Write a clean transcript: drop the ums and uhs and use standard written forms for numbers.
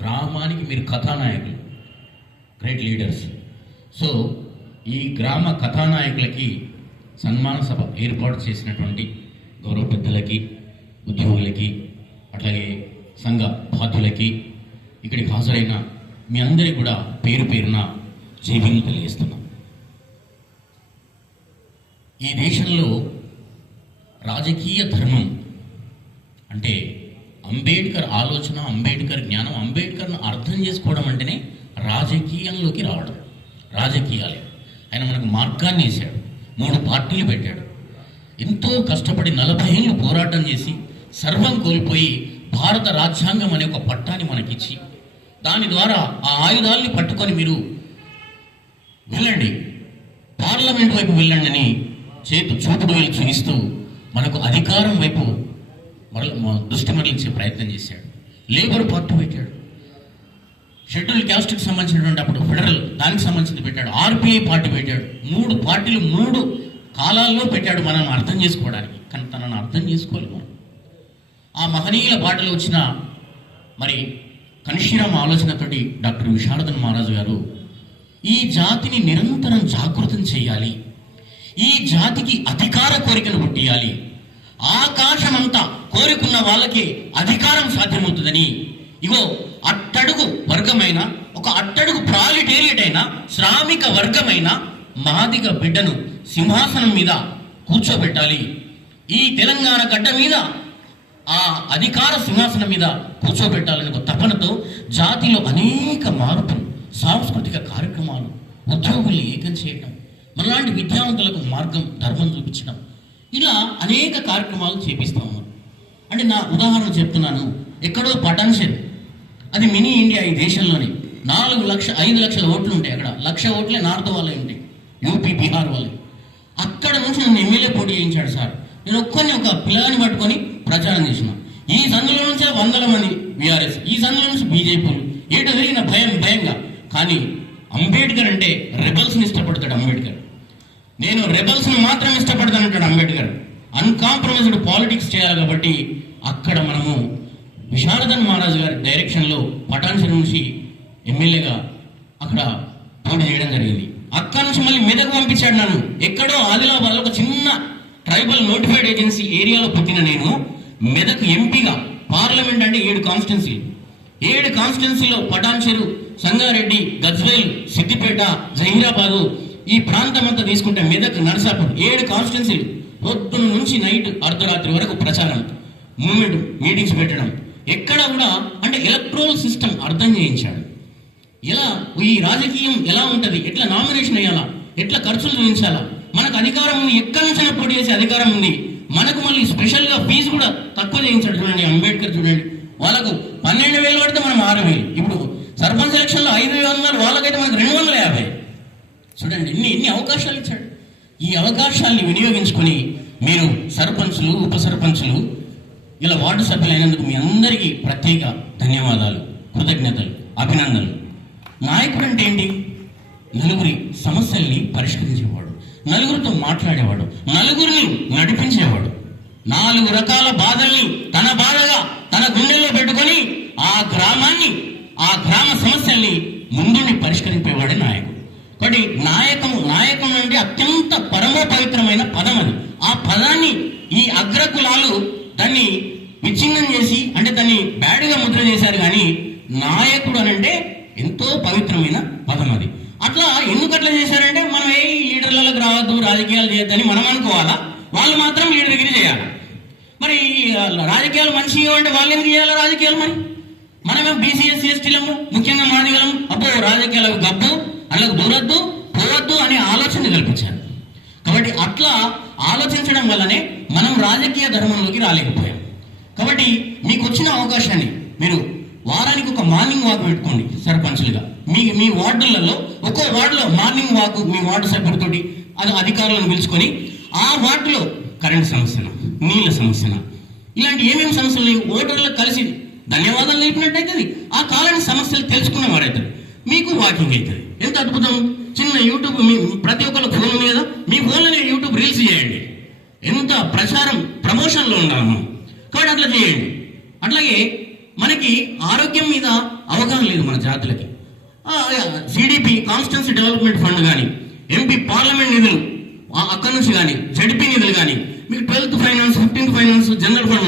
గ్రామానికి మీరు కథానాయకులు, great leaders. So ఈ గ్రామ కథానాయకులకి సన్మాన సభ ఏర్పాటు చేసినటువంటి గౌరవ పెద్దలకి, ఉద్యోగులకి, అట్లాగే సంఘ బాధ్యులకి, ఇక్కడికి హాజరైన మీ అందరికీ కూడా పేరు పేరున జైబీలు తెలియజేస్తున్నాం. ఈ దేశంలో రాజకీయ ధర్మం అంటే అంబేద్కర్ ఆలోచన, అంబేద్కర్ జ్ఞానం, అంబేద్కర్ను అర్థం చేసుకోవడం అంటేనే రాజకీయంలోకి రావడం. రాజకీయాలే ఆయన మనకు మార్గాన్ని వేశాడు, 3 పార్టీలు పెట్టాడు. ఎంతో కష్టపడి 40 ఏళ్ళు పోరాటం చేసి సర్వం కోల్పోయి భారత రాజ్యాంగం అనే ఒక పట్టాన్ని మనకిచ్చి దాని ద్వారా ఆ ఆయుధాలని పట్టుకొని మీరు వెళ్ళండి, పార్లమెంట్ వైపు వెళ్ళండి అని చూపుడు వెళ్ళి చూపిస్తూ మనకు అధికారం వైపు దృష్టి మరలించే ప్రయత్నం చేశాడు. లేబర్ పార్టీ పెట్టాడు, షెడ్యూల్ క్యాస్ట్కి సంబంధించినటువంటి అప్పుడు ఫెడరల్ దానికి సంబంధించి పెట్టాడు, ఆర్పిఐ పార్టీ పెట్టాడు. 3 పార్టీలు 3 కాలాల్లో పెట్టాడు మనం అర్థం చేసుకోవడానికి. కానీ తనను అర్థం చేసుకోవాలి మనం. ఆ మహనీయుల బాటలో వచ్చిన మరి కనిష్ఠీరామ్ ఆలోచనతోటి డాక్టర్ విశారదన్ మహారాజు గారు ఈ జాతిని నిరంతరం జాగృతం చేయాలి, ఈ జాతికి అధికార కోరికను పుట్టియాలి, ఆకాశమంతా కోరుకున్న వాళ్ళకి అధికారం సాధ్యమవుతుందని ఇగో అట్టడుగు వర్గమైన, ఒక అట్టడుగు ప్రాలిటేరియట్ అయిన శ్రామిక వర్గమైన మాదిగ బిడ్డను సింహాసనం మీద కూర్చోబెట్టాలి, ఈ తెలంగాణ గడ్డ మీద ఆ అధికార సింహాసనం మీద కూర్చోబెట్టాలని ఒక తపనతో జాతిలో అనేక మార్పులు, సాంస్కృతిక కార్యక్రమాలు, ఉద్యోగుల్ని ఏకం చేయడం, మనలాంటి విద్యావంతులకు మార్గం, ధర్మం చూపించడం, ఇలా అనేక కార్యక్రమాలు చేపిస్తా ఉన్నాం. అంటే నా ఉదాహరణ చెప్తున్నాను. ఎక్కడో పటాన్చెరు, అది మినీ ఇండియా ఈ దేశంలోనే 5 లక్షల ఓట్లు ఉంటాయి. అక్కడ 1,00,000 ఓట్లే నార్త్ వాళ్ళే ఉంటాయి, యూపీ బీహార్ వాళ్ళే. అక్కడ నుంచి నన్ను ఎమ్మెల్యే పోటీ చేయించాడు సార్. నేను ఒక పిల్లగాని పట్టుకొని ప్రచారం చేసిన. ఈ సందులో నుంచే 100 మంది బీఆర్ఎస్, ఈ సందులో నుంచి బీజేపీలు, ఏటో తిరిగిన భయంగా. కానీ అంబేద్కర్ అంటే రెబల్స్ని ఇష్టపడతాడు అంబేద్కర్. నేను రెబల్స్ని మాత్రం ఇష్టపడతానంటాడు అంబేద్కర్. అన్కాంప్రమైజ్డ్ పాలిటిక్స్ చేయాలి కాబట్టి అక్కడ మనము విశారదన్ మహారాజు గారి డైరెక్షన్లో పటాన్చెరు నుంచి ఎమ్మెల్యేగా అక్కడ పోటీ చేయడం జరిగింది. అక్కడ నుంచి మళ్ళీ మెదక్ పంపించాడు నన్ను. ఎక్కడో ఆదిలాబాద్లో ఒక చిన్న ట్రైబల్ నోటిఫైడ్ ఏజెన్సీ ఏరియాలో పుట్టిన నేను మెదక్ ఎంపీగా, పార్లమెంట్ అంటే 7 కాన్స్టిట్యున్సీలు, 7 కాన్స్టిట్యున్సీలో పటాన్చెరు, సంగారెడ్డి, గజ్వేల్, సిద్దిపేట, జహీరాబాదు ఈ ప్రాంతం అంతా తీసుకుంటే మెదక్, నర్సాపూర్ 7 కాన్స్టిట్యున్సీలు. పొద్దున్న నుంచి నైట్ అర్ధరాత్రి వరకు ప్రచారం, మూమెంట్, మీటింగ్స్ పెట్టడం. ఎక్కడ కూడా అంటే ఎలక్ట్రల్ సిస్టమ్ అర్థం చేయించాడు. ఎలా ఈ రాజకీయం ఎలా ఉంటుంది, ఎట్లా నామినేషన్ అయ్యాలా, ఎట్లా ఖర్చులు చూపించాలా, మనకు అధికారం ఉంది, ఎక్కడి నుంచైనా పోటీ చేసే అధికారం ఉంది, మనకు మళ్ళీ స్పెషల్గా ఫీజు కూడా తక్కువ చేయించాడు. చూడండి అంబేద్కర్, చూడండి వాళ్ళకు 12,000 పడితే మనం 6,000. ఇప్పుడు సర్పంచ్ ఎలక్షన్లో 500, వాళ్ళకైతే మనకు 250. చూడండి ఎన్ని అవకాశాలు ఇచ్చాడు. ఈ అవకాశాన్ని వినియోగించుకొని మీరు సర్పంచులు, ఉప సర్పంచులు, ఇలా వార్డు సభ్యులు అయినందుకు మీ అందరికీ ప్రత్యేక ధన్యవాదాలు, కృతజ్ఞతలు, అభినందనలు. నాయకుడు అంటే ఏంటి? నలుగురి సమస్యల్ని పరిష్కరించేవాడు, నలుగురితో మాట్లాడేవాడు, నలుగురిని నడిపించేవాడు, 4 రకాల బాధల్ని తన బాధగా తన గుండెల్లో పెట్టుకొని ఆ గ్రామాన్ని, ఆ గ్రామ సమస్యల్ని ముందుండి పరిష్కరింపేవాడే నాయకుడు. కాబట్టి నాయకం అంటే అత్యంత పరమపవిత్రమైన పదం అది. ఆ పదాన్ని ఈ అగ్రకులాలు దాన్ని విచ్ఛిన్నం చేసి, అంటే దాన్ని బ్యాడ్గా ముద్ర చేశారు. కానీ నాయకుడు అనంటే ఎంతో పవిత్రమైన పదం అది. అట్లా ఎందుకు అట్లా చేశారంటే మనం ఏ లీడర్లకు రావద్దు, రాజకీయాలు చేయొద్దని మనం అనుకోవాలా, వాళ్ళు మాత్రం లీడర్గిరి చేయాలి. మరి రాజకీయాలు మంచిగా అంటే వాళ్ళు ఎందుకు చేయాలి రాజకీయాలు? మరి మనమే బీసీ ఎస్సీ ఎస్టీలము, ముఖ్యంగా మాదిగలము, అప్పుడు రాజకీయాలకు గబ్బు, అందులోకి దూరద్దు, పోవద్దు అనే ఆలోచన కల్పించారు. కాబట్టి అట్లా ఆలోచించడం వల్లనే మనం రాజకీయ ధర్మంలోకి రాలేకపోయాం. కాబట్టి మీకు వచ్చిన అవకాశాన్ని మీరు వారానికి ఒక మార్నింగ్ వాక్ పెట్టుకోండి. సర్పంచులుగా మీ వార్డులలో ఒక్కో వార్డులో మార్నింగ్ వాక్ మీ వార్డు సభ్యుడితోటి అది అధికారులను పిలుచుకొని ఆ వార్డులో కరెంట్ సమస్యన, నీళ్ళ సమస్యన, ఇలాంటి ఏమేమి సమస్యలు ఓటర్లకు కలిసి ధన్యవాదాలు తెలిపినట్టయితుంది. ఆ కాలని సమస్యలు తెలుసుకున్నవాడవుతుంది, మీకు వాకింగ్ అవుతుంది. ఎంత అద్భుతం! చిన్న యూట్యూబ్ ప్రతి ఒక్కరు ఫోన్ ఉంది కదా, మీ ఫోన్లోనే యూట్యూబ్ రీల్స్ చేయండి. ఎంత ప్రచారం, ప్రమోషన్లో ఉండాలి మనం. కాబట్టి అట్లా చేయండి. అట్లాగే మనకి ఆరోగ్యం మీద అవగాహన లేదు మన జాతులకి. సిడిపి కాన్స్టిట్యున్సీ డెవలప్మెంట్ ఫండ్ కానీ, ఎంపీ పార్లమెంట్ నిధులు అక్కడి నుంచి కానీ, జడ్పీ